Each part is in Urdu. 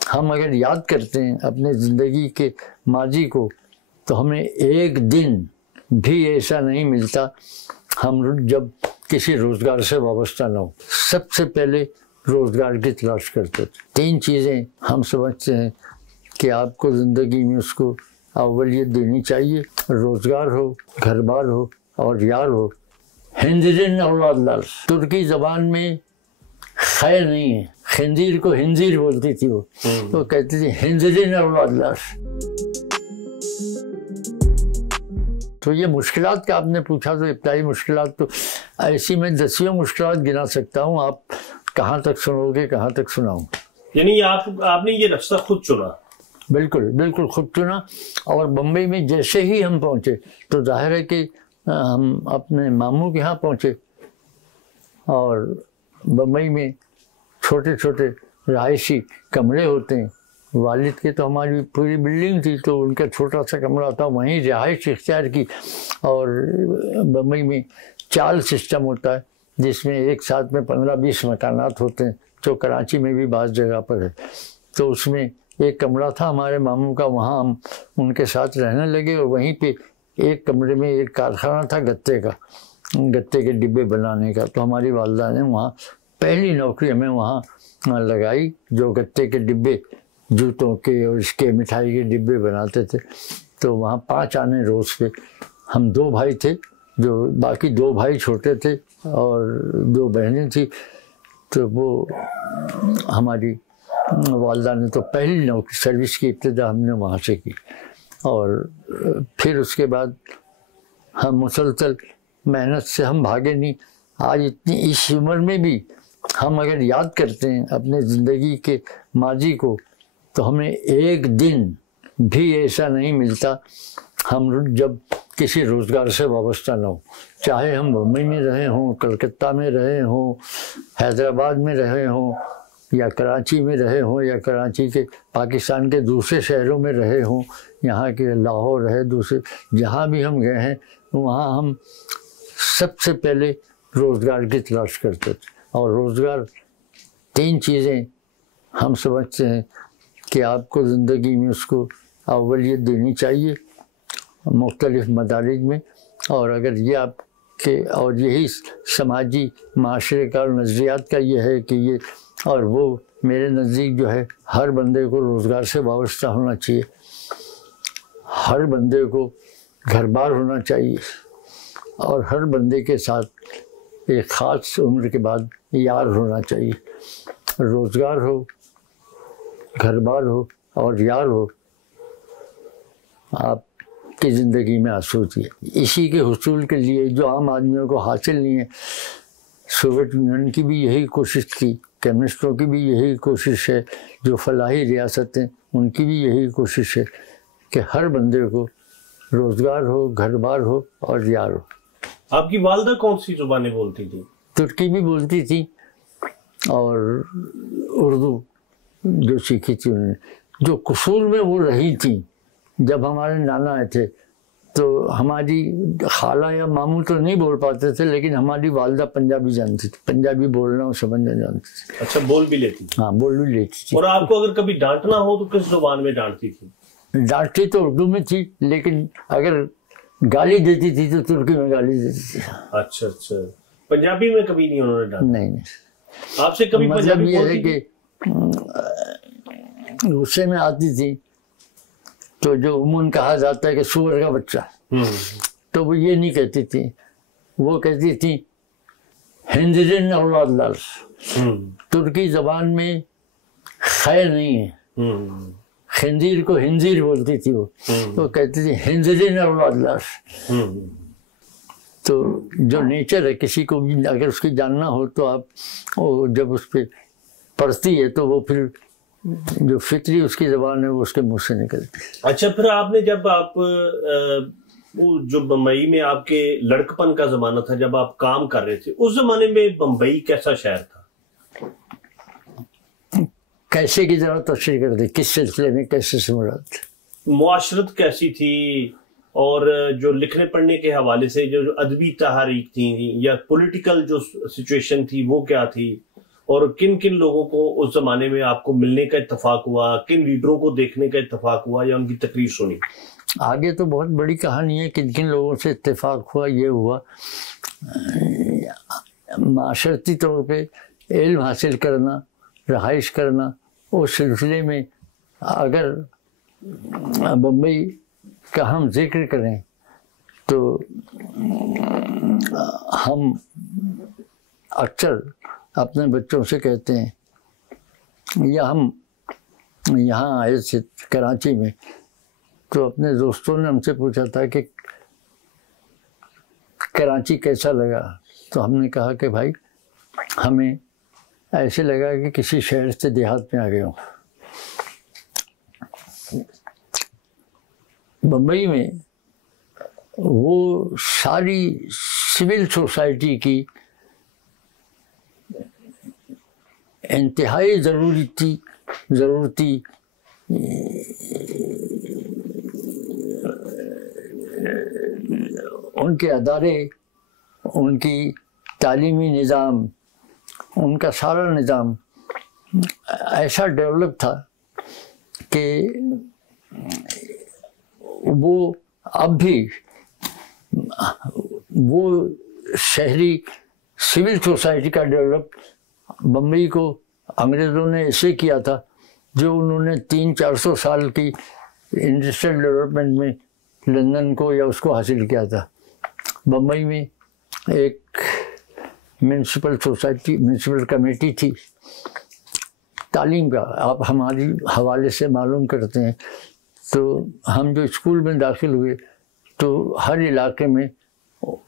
ہم اگر یاد کرتے ہیں اپنے زندگی کے ماضی کو تو ہمیں ایک دن بھی ایسا نہیں ملتا ہم جب کسی روزگار سے وابستہ نہ ہو. سب سے پہلے روزگار کی تلاش کرتے تھے. 3 چیزیں ہم سمجھتے ہیں کہ آپ کو زندگی میں اس کو اولیت دینی چاہیے. روزگار ہو، گھر بار ہو اور یار ہو. ہنزرین اولاد لال، ترکی زبان میں خیر نہیں ہے، خنزیر کو ہنزیر بولتی تھی وہ کہتی تھی ہنزرین اولاد لال. تو یہ مشکلات کا آپ نے پوچھا تو ابتدائی مشکلات تو ایسی میں 10 مشکلات گنا سکتا ہوں. آپ کہاں تک سنو گے، کہاں تک سناؤں. یعنی آپ نے یہ راستہ خود چنا؟ بالکل خود چنا. اور بمبئی میں جیسے ہی ہم پہنچے تو ظاہر ہے کہ ہم اپنے ماموں کے ہاں پہنچے، اور بمبئی میں چھوٹے چھوٹے رہائشی کمرے ہوتے ہیں. والد کے تو ہماری پوری بلڈنگ تھی تو ان کا چھوٹا سا کمرہ تھا، وہیں رہائش اختیار کی. اور بمبئی میں چال سسٹم ہوتا ہے جس میں ایک ساتھ میں 15-20 مکانات ہوتے ہیں، جو کراچی میں بھی بعض جگہ پر ہے. تو اس میں ایک کمرہ تھا ہمارے ماموں کا، وہاں ہم ان کے ساتھ رہنے لگے. اور وہیں پہ ایک کمرے میں ایک کارخانہ تھا گتے کے ڈبے بنانے کا. تو ہماری والدہ نے وہاں پہلی نوکری ہمیں وہاں لگائی، جو گتے کے ڈبے، جوتوں کے اور اس کے مٹھائی کے ڈبے بناتے تھے. تو وہاں 5 آنے روز پہ. ہم 2 بھائی تھے، جو باقی 2 بھائی چھوٹے تھے اور 2 بہنیں تھیں. تو وہ ہماری والدہ نے تو پہلی نوکری سروس کی ابتدا ہم نے وہاں سے کی. اور پھر اس کے بعد ہم مسلسل محنت سے ہم بھاگے نہیں. آج اتنی اس عمر میں بھی ہم اگر یاد کرتے ہیں اپنے زندگی کے ماضی کو تو ہمیں ایک دن بھی ایسا نہیں ملتا ہم جب کسی روزگار سے وابستہ نہ ہو. چاہے ہم بمبئی میں رہے ہوں، کلکتہ میں رہے ہوں، حیدرآباد میں رہے ہوں، یا کراچی میں رہے ہوں، یا کراچی کے پاکستان کے دوسرے شہروں میں رہے ہوں، یہاں کے لاہور ہے، دوسرے جہاں بھی ہم گئے ہیں وہاں ہم سب سے پہلے روزگار کی تلاش کرتے تھے. اور روزگار 3 چیزیں ہم سمجھتے ہیں کہ آپ کو زندگی میں اس کو اولیت دینی چاہیے مختلف مدارج میں. اور اگر یہ آپ کے اور یہی سماجی معاشرے کا اور نظریات کا یہ ہے کہ یہ، اور وہ میرے نزدیک جو ہے ہر بندے کو روزگار سے وابستہ ہونا چاہیے، ہر بندے کو گھر بار ہونا چاہیے، اور ہر بندے کے ساتھ ایک خاص عمر کے بعد یار ہونا چاہیے. روزگار ہو، گھر بار ہو اور یار ہو، آپ کی زندگی میں آسودگی ہے. اسی کے حصول کے لیے جو عام آدمیوں کو حاصل نہیں ہے، سوویت یونین کی بھی یہی کوشش تھی، کمیونسٹوں کی بھی یہی کوشش ہے، جو فلاحی ریاستیں ان کی بھی یہی کوشش ہے کہ ہر بندے کو روزگار ہو، گھر بار ہو اور یار ہو. آپ کی والدہ کون سی زبانیں بولتی تھی؟ ترکی بھی بولتی تھی اور اردو جو سیکھی تھی انہوں نے. جو قصور میں وہ رہی تھیں جب ہمارے نانا آئے تھے تو ہماری خالہ یا ماموں تو نہیں بول پاتے تھے، لیکن ہماری والدہ پنجابی جانتی تھی، پنجابی بولنا اور سمجھنا جانتی تھی. اچھا، بول بھی لیتی تھی؟ ہاں، بول بھی لیتی تھی. اور آپ کو اگر کبھی ڈانٹنا ہو تو کس زبان میں ڈانٹتی تھی؟ ڈانٹتی تو اردو میں تھی، لیکن اگر گالی دیتی تھی تو ترکی میں گالی دیتی تھی. اچھا، پنجابی میں کبھی نہیں انہوں نے ڈانٹا؟ نہیں. آپ سے کبھی مطلب یہ ہے کہ غصے میں آتی تھی تو جو عموماً کہا جاتا ہے کہ سور کا بچہ، تو وہ یہ نہیں کہتی تھی، وہ کہتی تھی ہنزرین اولاد لال. ترکی زبان میں خیر نہیں ہے، خنزیر کو ہنزیر بولتی تھی وہ کہتی تھی ہنزرین اولاد لال. تو جو نیچر ہے کسی کو بھی اگر اس کی جاننا ہو تو آپ جب اس پہ پڑھتی ہے تو وہ پھر جو فطری اس کی زبان ہے وہ اس کے منہ سے نکلتی ہے. اچھا، پھر آپ نے جب آپ جو بمبئی میں آپ کے لڑکپن کا زمانہ تھا، جب آپ کام کر رہے تھے، اس زمانے میں بمبئی کیسا شہر تھا؟ کیسے کی ضرورت تشریح کر دی، کس سلسلے میں کیسے سے مراد؟ معاشرت کیسی تھی، اور جو لکھنے پڑھنے کے حوالے سے جو ادبی تحریک تھی یا پولیٹیکل جو سچویشن تھی وہ کیا تھی، اور کن کن لوگوں کو اس زمانے میں آپ کو ملنے کا اتفاق ہوا, کن لیڈروں کو دیکھنے کا اتفاق ہوا یا ان کی تقریر سنی؟ آگے تو بہت بڑی کہانی ہے, کن کن لوگوں سے اتفاق ہوا. یہ ہوا معاشرتی طور پہ علم حاصل کرنا, رہائش کرنا, اس سلسلے میں اگر بمبئی کا ہم ذکر کریں تو ہم اکثر اپنے بچوں سے کہتے ہیں, یا ہم یہاں آئے تھے کراچی میں تو اپنے دوستوں نے ہم سے پوچھا تھا کہ کراچی کیسا لگا, تو ہم نے کہا کہ بھائی ہمیں ایسے لگا کہ کسی شہر سے دیہات میں آ گئے ہوں. بمبئی میں وہ ساری سول سوسائٹی کی انتہائی ضرورتی ان کے ادارے, ان کی تعلیمی نظام, ان کا سارا نظام ایسا ڈیولپ تھا کہ وہ اب بھی وہ شہری سول سوسائٹی کا ڈیولپ بمبئی کو انگریزوں نے ایسے کیا تھا جو انہوں نے 300-400 سال کی انڈسٹریل ڈیولپمنٹ میں لندن کو یا اس کو حاصل کیا تھا. بمبئی میں ایک میونسپل کمیٹی تھی تعلیم کا, آپ ہماری حوالے سے معلوم کرتے ہیں. تو ہم جو اسکول میں داخل ہوئے تو ہر علاقے میں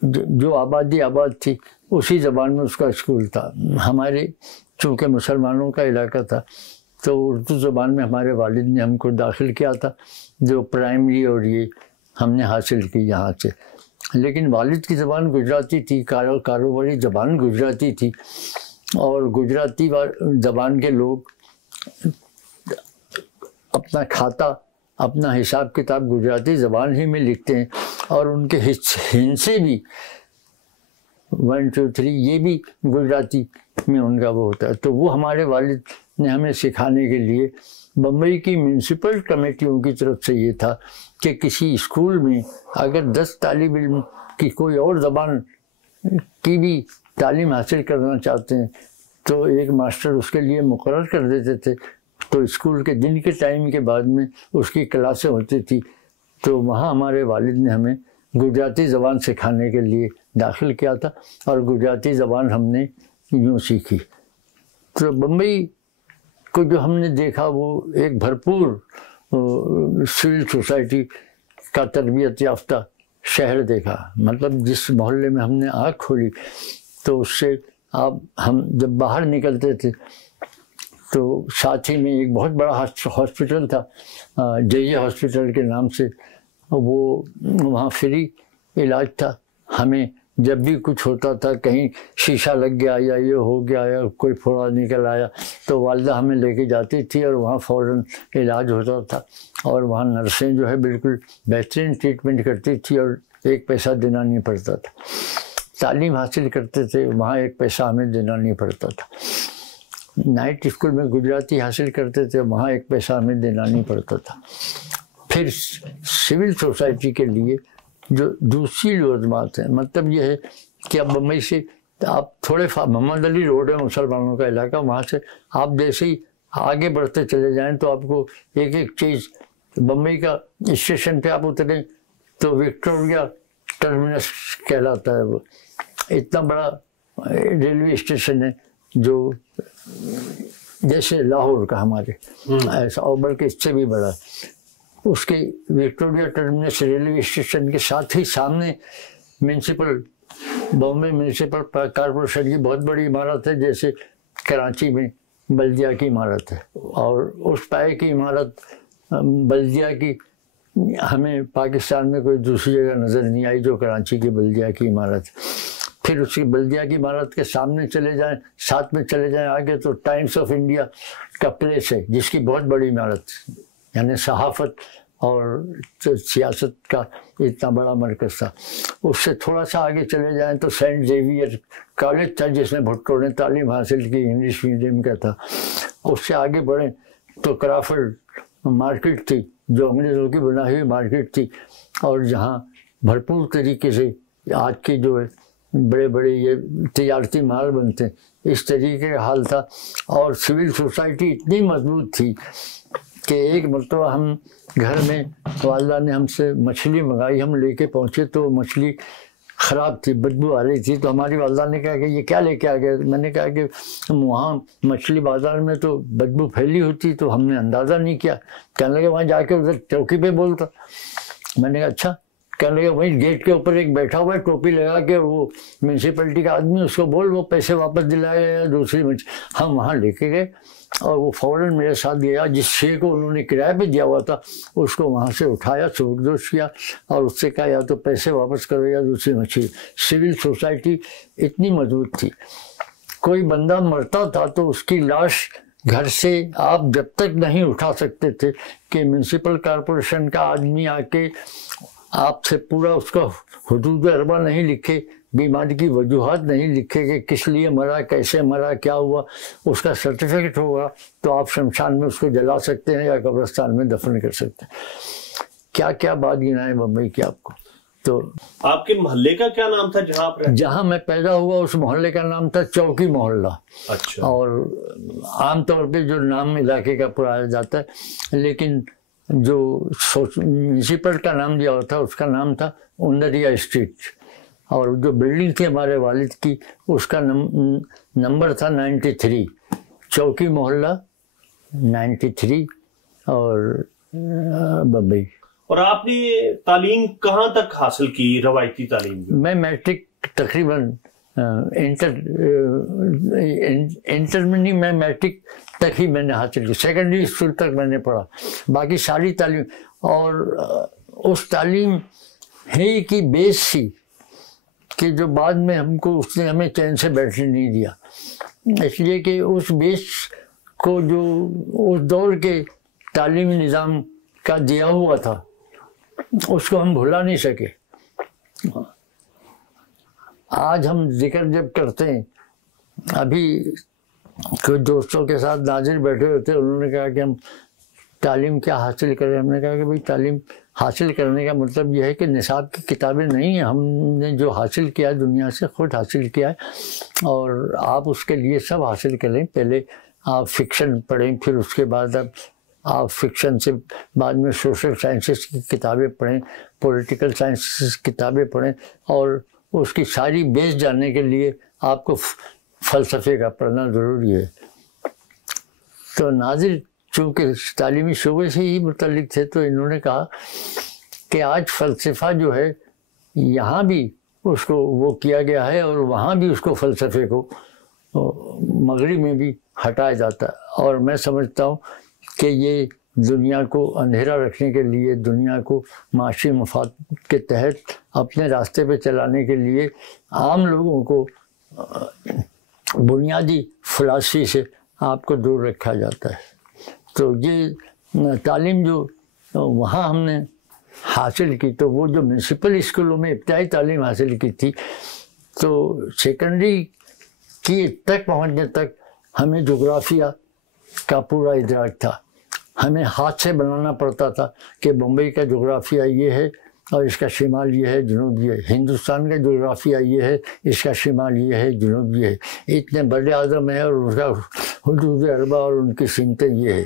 جو آباد تھی اسی زبان میں اس کا اسکول تھا. ہمارے چونکہ مسلمانوں کا علاقہ تھا تو اردو زبان میں ہمارے والد نے ہم کو داخل کیا تھا, جو پرائمری اور یہ ہم نے حاصل کی یہاں سے. لیکن والد کی زبان گجراتی تھی, کاروباری زبان گجراتی تھی, اور گجراتی زبان کے لوگ اپنا کھاتا, اپنا حساب کتاب گجراتی زبان ہی میں لکھتے ہیں, اور ان کے ہندسے بھی 1 2 3 یہ بھی گجراتی میں ان کا وہ ہوتا ہے. تو وہ ہمارے والد نے ہمیں سکھانے کے لیے بمبئی کی میونسپل کمیٹیوں کی طرف سے یہ تھا کہ کسی اسکول میں اگر 10 طالب علم کی کوئی اور زبان کی بھی تعلیم حاصل کرنا چاہتے ہیں تو ایک ماسٹر اس کے لیے مقرر کر دیتے تھے. تو اسکول کے دن کے ٹائم کے بعد میں اس کی کلاسیں ہوتی تھی, تو وہاں ہمارے والد نے ہمیں گجراتی زبان سکھانے کے لیے داخل کیا تھا, اور گجراتی زبان ہم نے یوں سیکھی. تو بمبئی کو جو ہم نے دیکھا وہ ایک بھرپور سول سوسائٹی کا تربیت یافتہ شہر دیکھا. مطلب جس محلے میں ہم نے آنکھ کھولی تو اس سے ہم جب باہر نکلتے تھے تو ساتھ ہی میں ایک بہت بڑا ہاسپٹل تھا, جے ہاسپٹل کے نام سے, وہ وہاں فری علاج تھا. ہمیں جب بھی کچھ ہوتا تھا, کہیں شیشہ لگ گیا یا یہ ہو گیا یا کوئی پھوڑا نکل آیا, تو والدہ ہمیں لے کے جاتی تھی اور وہاں فوراً علاج ہوتا تھا, اور وہاں نرسیں جو ہے بالکل بہترین ٹریٹمنٹ کرتی تھی اور 1 پیسہ دینا نہیں پڑتا تھا. تعلیم حاصل کرتے تھے وہاں 1 پیسہ ہمیں دینا نہیں پڑتا تھا. نائٹ اسکول میں گجراتی حاصل کرتے تھے وہاں 1 پیسہ ہمیں دینا نہیں پڑتا تھا. پھر سول سوسائٹی کے لیے جو دوسری لازمات ہیں, مطلب یہ ہے کہ اب بمبئی سے آپ تھوڑے محمد علی روڈ ہے مسلمانوں کا علاقہ, وہاں سے آپ جیسے ہی آگے بڑھتے چلے جائیں تو آپ کو ایک چیز, بمبئی کا اسٹیشن پہ آپ اتریں تو وکٹوریہ ٹرمینس کہلاتا ہے. وہ اتنا بڑا ریلوے اسٹیشن ہے جو جیسے لاہور کا ہمارے ایسا, اور بلکہ اس سے بھی بڑا. اس کے وکٹوریہ ٹرمینس ریلوے اسٹیشن کے ساتھ ہی سامنے بامبے میونسپل کارپوریشن کی بہت بڑی عمارت ہے, جیسے کراچی میں بلدیہ کی عمارت ہے. اور اس پائے کی عمارت بلدیہ کی ہمیں پاکستان میں کوئی دوسری جگہ نظر نہیں آئی جو کراچی کی بلدیہ کی عمارت. پھر اس کی بلدیہ کی عمارت کے سامنے چلے جائیں, ساتھ میں چلے جائیں آگے تو ٹائمز آف انڈیا کا پلیس ہے جس کی بہت بڑی عمارت, یعنی صحافت اور سیاست کا اتنا بڑا مرکز تھا. اس سے تھوڑا سا آگے چلے جائیں تو سینٹ زیویئر کالج تھا جس میں بھٹو نے تعلیم حاصل کی, انگلش میڈیم کا تھا. اس سے آگے بڑھیں تو کرافرڈ مارکیٹ تھی جو انگریزوں کی بنائی ہوئی مارکیٹ تھی, اور جہاں بھرپور طریقے سے آج کے جو ہے بڑے بڑے یہ تجارتی مال بنتے ہیں, اس طریقے کا حال تھا. اور سول سوسائٹی اتنی مضبوط تھی کہ ایک مرتبہ ہم گھر میں والدہ نے ہم سے مچھلی منگائی, ہم لے کے پہنچے تو مچھلی خراب تھی, بدبو آ رہی تھی. تو ہماری والدہ نے کہا کہ یہ کیا لے کے آ گئے؟ میں نے کہا کہ وہاں مچھلی بازار میں تو بدبو پھیلی ہوتی تو ہم نے اندازہ نہیں کیا. کہنے لگے وہاں جا کے ادھر چوکی پہ بولتا. میں نے کہا اچھا. کہنے لگے وہیں گیٹ کے اوپر ایک بیٹھا ہوا ہے ٹوپی لگا کے, وہ میونسپلٹی کا آدمی, اس کو بول وہ پیسے واپس دلائے یا دوسری مچھلی. ہم وہاں لے کے گئے اور وہ فوراً میرے ساتھ گیا. جس شے کو انہوں نے کرایہ پہ دیا ہوا تھا اس کو وہاں سے اٹھایا, سبکدوش کیا اور اس سے کہا یا تو پیسے واپس کرو یا دوسری مچھلی. سول سوسائٹی اتنی مضبوط تھی. کوئی بندہ مرتا تھا تو اس کی لاش گھر سے آپ جب تک نہیں اٹھا سکتے تھے کہ میونسپل کارپوریشن کا آدمی آ کے آپ سے پورا اس کا حدود اربہ نہیں لکھے, بیماری کی وجوہات نہیں لکھے کہ کس لیے مرا, کیسے مرا, کیا ہوا, اس کا سرٹیفکیٹ ہوگا تو آپ شمشان میں اس کو جلا سکتے ہیں یا قبرستان میں دفن کر سکتے ہیں. کیا کیا بات گنائے بمبئی کی آپ کو. تو آپ کے محلے کا کیا نام تھا جہاں آپ رہتے؟ جہاں میں پیدا ہوا اس محلے کا نام تھا چوکی محلہ. اچھا. اور عام طور پہ جو نام علاقے کا پرایا جاتا ہے, لیکن جو میونسپل کا نام دیا ہوا تھا اس کا نام تھا اندریا اسٹریٹ. اور جو بلڈنگ تھی ہمارے والد کی اس کا نمبر تھا 93, چوکی محلہ 93 اور بمبئی. اور آپ نے تعلیم کہاں تک حاصل کی, روایتی تعلیم؟ میں میٹرک تقریباً انٹر میں نہیں, میں میٹرک تک ہی میں نے حاصل کی. سیکنڈری اسکول تک میں نے پڑھا, باقی ساری تعلیم. اور اس تعلیم ہی کی بیس تھی کہ جو بعد میں ہم کو اس نے ہمیں چین سے بیٹھنے نہیں دیا, اس لیے کہ اس بیس کو جو اس دور کے تعلیمی نظام کا دیا ہوا تھا اس کو ہم بھلا نہیں سکے. آج ہم ذکر جب کرتے ہیں, ابھی کچھ دوستوں کے ساتھ ناظر بیٹھے ہوتے, انہوں نے کہا کہ ہم تعلیم کیا حاصل کریں. ہم نے کہا کہ بھائی تعلیم حاصل کرنے کا مطلب یہ ہے کہ نصاب کی کتابیں نہیں ہیں, ہم نے جو حاصل کیا ہے دنیا سے خود حاصل کیا ہے, اور آپ اس کے لیے سب حاصل کریں. پہلے آپ فکشن پڑھیں, پھر اس کے بعد آپ فکشن سے بعد میں سوشل سائنسز کی کتابیں پڑھیں, پولیٹیکل سائنسز کی کتابیں پڑھیں, اور اس کی ساری بیس جاننے کے لیے آپ کو فلسفے کا پڑھنا ضروری ہے. تو ناظر چونکہ تعلیمی شعبے سے ہی متعلق تھے تو انہوں نے کہا کہ آج فلسفہ جو ہے یہاں بھی اس کو وہ کیا گیا ہے اور وہاں بھی اس کو فلسفے کو مغرب میں بھی ہٹایا جاتا ہے. اور میں سمجھتا ہوں کہ یہ دنیا کو اندھیرا رکھنے کے لیے, دنیا کو معاشی مفاد کے تحت اپنے راستے پہ چلانے کے لیے عام لوگوں کو بنیادی فلسفی سے آپ کو دور رکھا جاتا ہے. تو یہ تعلیم جو وہاں ہم نے حاصل کی, تو وہ جو میونسپل اسکولوں میں ابتدائی تعلیم حاصل کی تھی, تو سیکنڈری کی تک پہنچنے تک ہمیں جغرافیہ کا پورا ادراک تھا. ہمیں ہاتھ سے بنانا پڑتا تھا کہ بمبئی کا جغرافیہ یہ ہے اور اس کا شمال یہ ہے, جنوب یہ ہے. ہندوستان کا جغرافیہ یہ ہے, اس کا شمال یہ ہے, جنوب یہ ہے. اتنے بڑے اعظم ہیں اور اس کا حدود اربہ اور ان کی سمتیں یہ ہے.